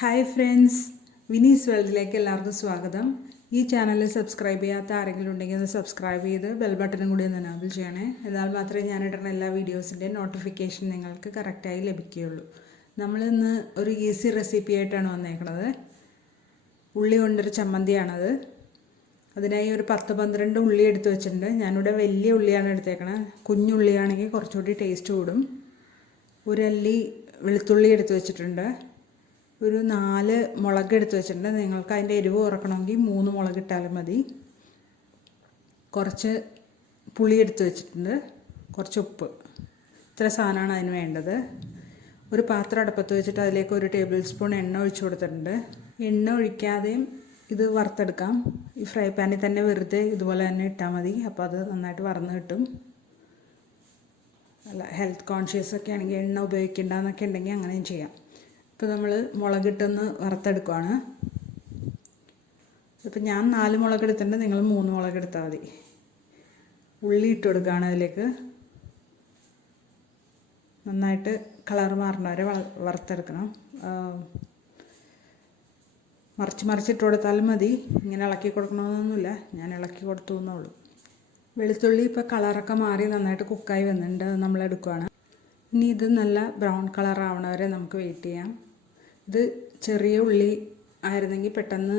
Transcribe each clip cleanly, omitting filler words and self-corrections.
Hi friends, Vinees വേൾഡിലേക്ക് എല്ലാവർക്കും സ്വാഗതം. ഈ ചാനൽ സബ്സ്ക്രൈബ് ചെയ്യാത്ത ആരെങ്കിലും ഉണ്ടെങ്കിൽ അത് സബ്സ്ക്രൈബ് ചെയ്ത് ബെൽ ബട്ടണും കൂടി ഒന്ന് എനേബിൾ ചെയ്യണേ. എന്നാൽ മാത്രമേ ഞാൻ ഇടുന്ന എല്ലാ വീഡിയോസിൻ്റെയും നോട്ടിഫിക്കേഷൻ നിങ്ങൾക്ക് കറക്റ്റായി ലഭിക്കുകയുള്ളൂ. നമ്മളിന്ന് ഒരു ഈസി റെസിപ്പി ആയിട്ടാണ് വന്നേക്കുന്നത്. ഉള്ളി കൊണ്ടൊരു ചമ്മന്തിയാണത്. അതിനായി ഒരു 10-12 ഉള്ളി എടുത്ത് വെച്ചിട്ടുണ്ട്. ഞാനിവിടെ വലിയ ഉള്ളിയാണ് എടുത്തേക്കണത്. കുഞ്ഞുള്ളിയാണെങ്കിൽ കുറച്ചുകൂടി ടേസ്റ്റ് കൂടും. ഒരു അല്ലി വെളുത്തുള്ളി എടുത്ത് വെച്ചിട്ടുണ്ട്. ഒരു 4 മുളക് എടുത്ത് വെച്ചിട്ടുണ്ട്. നിങ്ങൾക്ക് അതിൻ്റെ എരിവ് കുറക്കണമെങ്കിൽ 3 മുളക് ഇട്ടാലും മതി. കുറച്ച് പുളി എടുത്ത് വെച്ചിട്ടുണ്ട്. കുറച്ച് ഉപ്പ്. ഇത്ര സാധനമാണ് അതിന് വേണ്ടത്. ഒരു പാത്രം അടുപ്പത്ത് വെച്ചിട്ട് അതിലേക്ക് 1 ടേബിൾ സ്പൂൺ എണ്ണ ഒഴിച്ചു കൊടുത്തിട്ടുണ്ട്. എണ്ണ ഒഴിക്കാതെയും ഇത് വറുത്തെടുക്കാം. ഈ ഫ്രൈ പാനിൽ തന്നെ വെറുതെ ഇതുപോലെ തന്നെ ഇട്ടാൽ മതി. അപ്പോൾ അത് നന്നായിട്ട് വറന്ന് കിട്ടും. അല്ല, ഹെൽത്ത് കോൺഷ്യസ് ഒക്കെ ആണെങ്കിൽ എണ്ണ ഉപയോഗിക്കേണ്ടെന്നൊക്കെ ഉണ്ടെങ്കിൽ അങ്ങനെയും ചെയ്യാം. ഇപ്പോൾ നമ്മൾ മുളകിട്ടൊന്ന് വറുത്തെടുക്കുകയാണ്. ഇപ്പം ഞാൻ 4 മുളക് എടുത്തിട്ടുണ്ട്. നിങ്ങൾ 3 മുളക് എടുത്താൽ മതി. ഉള്ളി ഇട്ട് കൊടുക്കുകയാണ് അതിലേക്ക്. നന്നായിട്ട് കളർ മാറുന്ന വരെ വറുത്തെടുക്കണം. മറിച്ചിട്ട് കൊടുത്താലും മതി. ഇങ്ങനെ ഇളക്കി കൊടുക്കണമെന്നൊന്നുമില്ല. ഞാൻ ഇളക്കി കൊടുത്തു എന്നുള്ളൂ. വെളുത്തുള്ളി ഇപ്പോൾ കളറൊക്കെ മാറി നന്നായിട്ട് കുക്കായി വന്നിട്ടുണ്ട്. അത് നമ്മൾ എടുക്കുകയാണ്. ഇനി ഇത് നല്ല ബ്രൗൺ കളർ ആവണ വരെ നമുക്ക് വെയിറ്റ് ചെയ്യാം. ഇത് ചെറിയ ഉള്ളി ആയിരുന്നെങ്കിൽ പെട്ടെന്ന്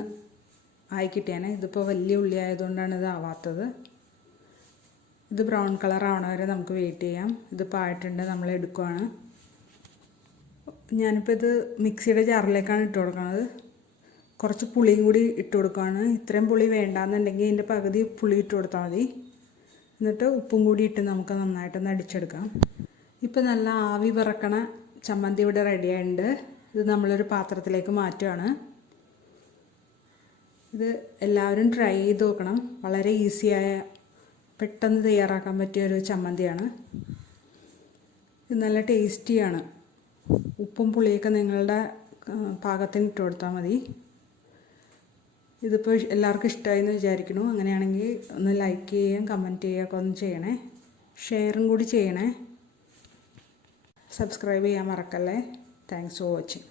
ആയി കിട്ടിയാൽ. ഇതിപ്പോൾ വലിയ ഉള്ളി ആയതുകൊണ്ടാണ് ഇത് ആവാത്തത്. ഇത് ബ്രൗൺ കളർ ആവണ വരെ നമുക്ക് വെയിറ്റ് ചെയ്യാം. ഇതിപ്പോൾ ആയിട്ടുണ്ട്. നമ്മൾ എടുക്കുകയാണ്. ഞാനിപ്പോൾ ഇത് മിക്സിയുടെ ജാറിലേക്കാണ് ഇട്ട് കൊടുക്കുന്നത്. കുറച്ച് പുളിയും കൂടി ഇട്ട് കൊടുക്കുകയാണ്. ഇത്രയും പുളി വേണ്ടാന്നുണ്ടെങ്കിൽ ഇതിൻ്റെ പകുതി പുളി ഇട്ട് കൊടുത്താൽ മതി. എന്നിട്ട് ഉപ്പും കൂടി ഇട്ട് നമുക്ക് നന്നായിട്ടൊന്ന് അടിച്ചെടുക്കാം. ഇപ്പോൾ നല്ല ആവി പറക്കണ ചമ്മന്തി ഇവിടെ റെഡിയായിട്ടുണ്ട്. ഇത് നമ്മളൊരു പാത്രത്തിലേക്ക് മാറ്റുകയാണ്. ഇത് എല്ലാവരും ട്രൈ ചെയ്ത് നോക്കണം. വളരെ ഈസിയായ, പെട്ടെന്ന് തയ്യാറാക്കാൻ പറ്റിയ ഒരു ചമ്മന്തിയാണ്. ഇത് നല്ല ടേസ്റ്റിയാണ്. ഉപ്പും പുളിയൊക്കെ നിങ്ങളുടെ പാകത്തിന് ഇട്ട് കൊടുത്താൽ മതി. ഇതിപ്പോൾ എല്ലാവർക്കും ഇഷ്ടമായി എന്ന് വിചാരിക്കുന്നു. അങ്ങനെയാണെങ്കിൽ ഒന്ന് ലൈക്ക് ചെയ്യുകയും കമൻറ്റ് ചെയ്യുകയൊക്കെ ഒന്ന് ചെയ്യണേ. ഷെയറും കൂടി ചെയ്യണേ. സബ്സ്ക്രൈബ് ചെയ്യാൻ മറക്കല്ലേ. Thanks for watching.